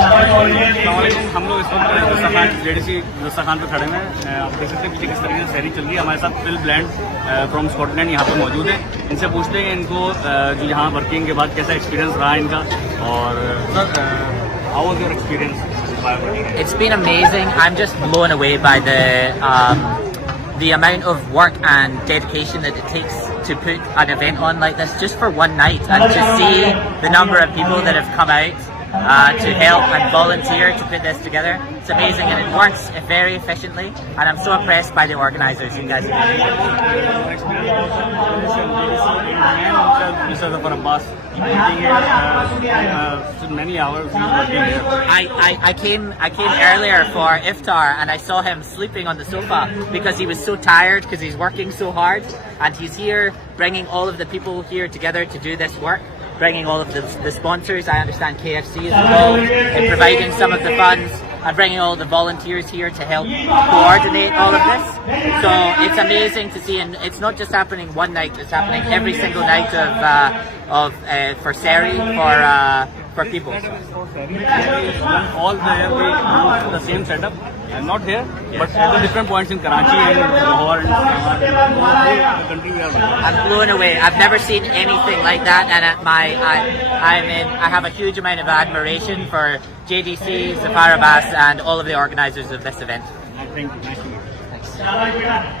हम लोग इस वक्त JDC दस्तरखान पे खड़े हैं। आप देख सकते हैं पीछे किस तरीके से सहरी चल रही है। हमारे साथ बलैंड फ्रॉम स्कॉटलैंड यहाँ पे मौजूद है। इनसे पूछते हैं इनको जो यहाँ वर्किंग के बाद कैसा एक्सपीरियंस रहा इनका। और sir, how was your experience? It's been amazing. I'm just blown away by the amount of work and dedication that it takes to put an event on like this just for one night, and to see the number of people that have come out to help and volunteer to put this together. It's amazing, and it works very efficiently, and I'm so impressed by the organisers. You guys are many hours working here. I came earlier for iftar, and I saw him sleeping on the sofa because he was so tired because he's working so hard, and he's here bringing all of the people here together to do this work, bringing all of the sponsors. I understand KFC is involved in providing some of the funds, and bringing all the volunteers here to help coordinate all of this. So it's amazing to see, and it's not just happening one night, it's happening every single night for Sehri, for people. All there we do the same setup, and not here, but at the different points in Karachi and Lahore and the country we are running. I'm blown away. I've never seen anything like that, and I have a huge amount of admiration for JDC, Dastarkhawan, and all of the organisers of this event. Thank you. Nice to meet you. Thanks.